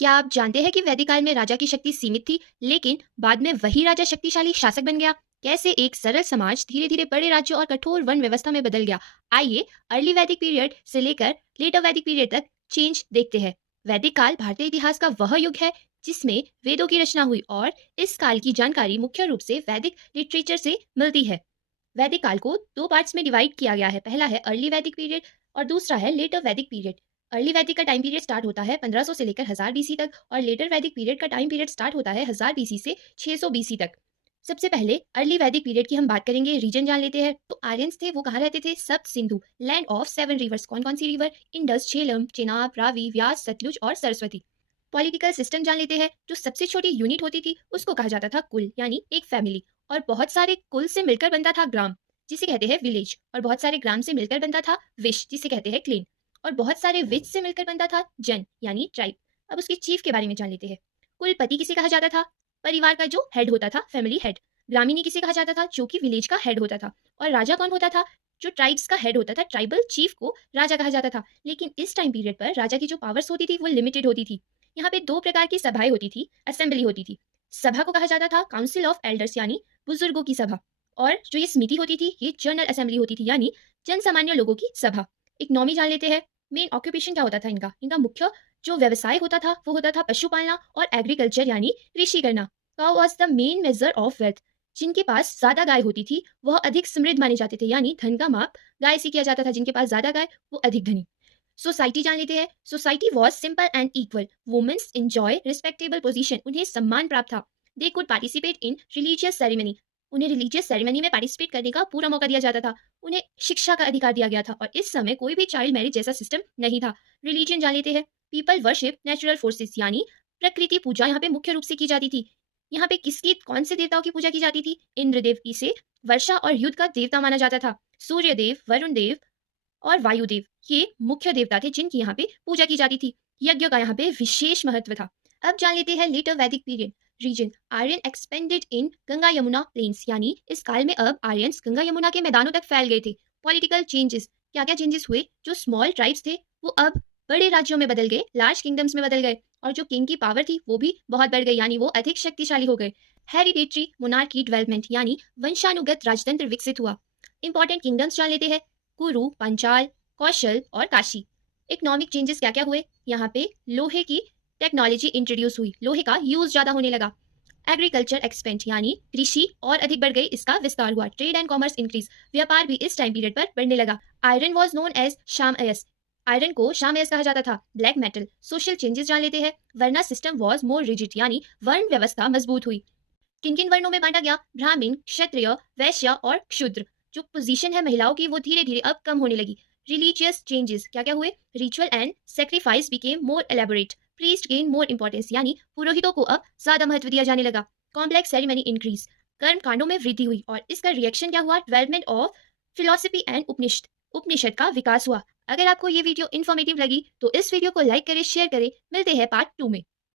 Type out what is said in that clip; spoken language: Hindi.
क्या आप जानते हैं कि वैदिक काल में राजा की शक्ति सीमित थी, लेकिन बाद में वही राजा शक्तिशाली शासक बन गया? कैसे एक सरल समाज धीरे धीरे बड़े राज्यों और कठोर वन व्यवस्था में बदल गया? आइए अर्ली वैदिक पीरियड से लेकर लेटर वैदिक पीरियड तक चेंज देखते हैं। वैदिक काल भारतीय इतिहास का वह युग है जिसमें वेदों की रचना हुई और इस काल की जानकारी मुख्य रूप से वैदिक लिटरेचर से मिलती है। वैदिक काल को दो पार्ट्स में डिवाइड किया गया है। पहला है अर्ली वैदिक पीरियड और दूसरा है लेटर वैदिक पीरियड। अर्ली वैदिक का टाइम पीरियड स्टार्ट होता है 1500 से लेकर 1000 बीसी तक और लेटर वैदिक पीरियड का टाइम पीरियड स्टार्ट होता है 1000 बीसी से 600 बीसी तक। सबसे पहले अर्ली वैदिक पीरियड की हम बात करेंगे, रीजन जान लेते हैं। तो आर्यंस थे, वो कहाँ रहते थे? सप्त Sindhu, land of seven reverse. कौन कौन सी रिवर? इंडस, झेलम, चेनाब, रावी, व्यास, सतलुज और सरस्वती। पॉलिटिकल सिस्टम जान लेते हैं। जो सबसे छोटी यूनिट होती थी उसको कहा जाता था कुल, यानी एक फैमिली। और बहुत सारे कुल से मिलकर बनता था ग्राम, जिसे कहते हैं विलेज। और बहुत सारे ग्राम से मिलकर बनता था विश, जिसे कहते हैं क्लेन। और बहुत सारे विच से मिलकर बनता था जन, यानी ट्राइब। अब उसके चीफ के बारे में जान लेते हैं। कुलपति किसे कहा जाता था? परिवार का जो हेड होता था, फैमिली हेड। ग्रामीणी किसे कहा जाता था? जो कि विलेज का हेड होता था। और राजा कौन होता था? जो ट्राइब्स का हेड होता था, ट्राइबल चीफ को राजा कहा जाता था। लेकिन इस टाइम पीरियड पर राजा की जो पावर्स होती थी वो लिमिटेड होती थी। यहाँ पे दो प्रकार की सभाएं होती थी, असेंबली होती थी। सभा को कहा जाता था काउंसिल ऑफ एल्डर्स, यानी बुजुर्गों की सभा। और जो ये समिति होती थी ये जनरल असेंबली होती थी, यानी जन सामान्य लोगों की सभा। इकोनॉमी जान लेते हैं। मेन ऑक्यूपेशन क्या होता था इनका? इनका मुख्य जो व्यवसाय होता था वो होता था पशुपालना और एग्रीकल्चर, यानी कृषि करना। Cow was the main measure of wealth. जिनके पास ज्यादा गाय होती थी वह अधिक समृद्ध माने जाते थे, यानी धन का माप गाय से किया जाता था। जिनके पास ज्यादा गाय वो अधिक धनी। सोसाइटी जान लेते हैं। Society was simple and equal. Womens enjoy respectable position. उन्हें सम्मान प्राप्त था। They could participate in religious ceremony. उन्हें रिलीजियस सेरेमनी में पार्टिसिपेट करने का पूरा मौका दिया जाता था। उन्हें शिक्षा का अधिकार दिया गया था और इस समय कोई भी चाइल्ड मैरिज जैसा सिस्टम नहीं था। रिलीजन जान लेते हैं। पीपल वर्शिप नेचुरल फोर्सेस, यानी प्रकृति पूजा यहाँ पे मुख्य रूप से की जाती थी। यहाँ पे किसकी, कौन से देवताओं की पूजा की जाती थी? इंद्रदेव, इसे वर्षा और युद्ध का देवता माना जाता था। सूर्य देव, वरुण देव और वायुदेव ये मुख्य देवता थे जिनकी यहाँ पे पूजा की जाती थी। यज्ञ का यहाँ पे विशेष महत्व था। अब जान लेते हैं लेटर वैदिक पीरियड। रीजन आर्यन एक्सपेंडेड इन गंगा यमुना प्लेन्स, यानी इस काल में अब आर्यंस गंगा यमुना के मैदानों तक फैल गए थे। पॉलिटिकल चेंजेस, क्या क्या चेंजेस हुए? जो स्मॉल ट्राइब्स थे वो अब बड़े राज्यों में बदल गए, लार्ज किंगडम्स में बदल गए। और जो किंग की पावर थी वो भी बहुत बढ़ गई, यानी वो अधिक शक्तिशाली हो गए। हेरिडेटरी मोनार्की डेवलपमेंट, यानी वंशानुगत राजतंत्र विकसित हुआ। इंपॉर्टेंट किंगडम्स जान लेते हैं। कुरु, पंचाल, कौशल और काशी। इकोनॉमिक चेंजेस क्या क्या हुए? यहाँ पे लोहे की टेक्नोलॉजी इंट्रोड्यूस हुई, लोहे का यूज ज्यादा होने लगा। एग्रीकल्चर एक्सपेंड, यानी कृषि और अधिक बढ़ गई, इसका विस्तार हुआ। ट्रेड एंड कॉमर्स इंक्रीज, व्यापार भी इस टाइम पीरियड पर बढ़ने लगा। आयरन वॉज नोन एज शाम अयस, आयरन को शाम अयस कहा जाता था। Black metal. सोशल चेंजेस जान लेते हैं। वर्ना सिस्टम वॉज मोर रिजिड, यानी वर्ण व्यवस्था मजबूत हुई। किन किन वर्णों में बांटा गया? ब्राह्मण, क्षत्रिय, वैश्य और क्षुद्र। जो पोजीशन है महिलाओं की वो धीरे धीरे अब कम होने लगी। रिलीजियस चेंजेस क्या क्या हुए? Ritual and sacrifice became more elaborate. Priest gain more importance, यानी पुरोहितों को अब ज्यादा महत्व दिया जाने लगा। कॉम्प्लेक्स सेरेमनी इंक्रीज, कर्म कांडों में वृद्धि हुई। और इसका रिएक्शन क्या हुआ? डेवलपमेंट ऑफ फिलोसफी एंड उपनिषद, उपनिषद का विकास हुआ। अगर आपको ये वीडियो इन्फॉर्मेटिव लगी तो इस वीडियो को लाइक करें, शेयर करें। मिलते हैं पार्ट 2 में।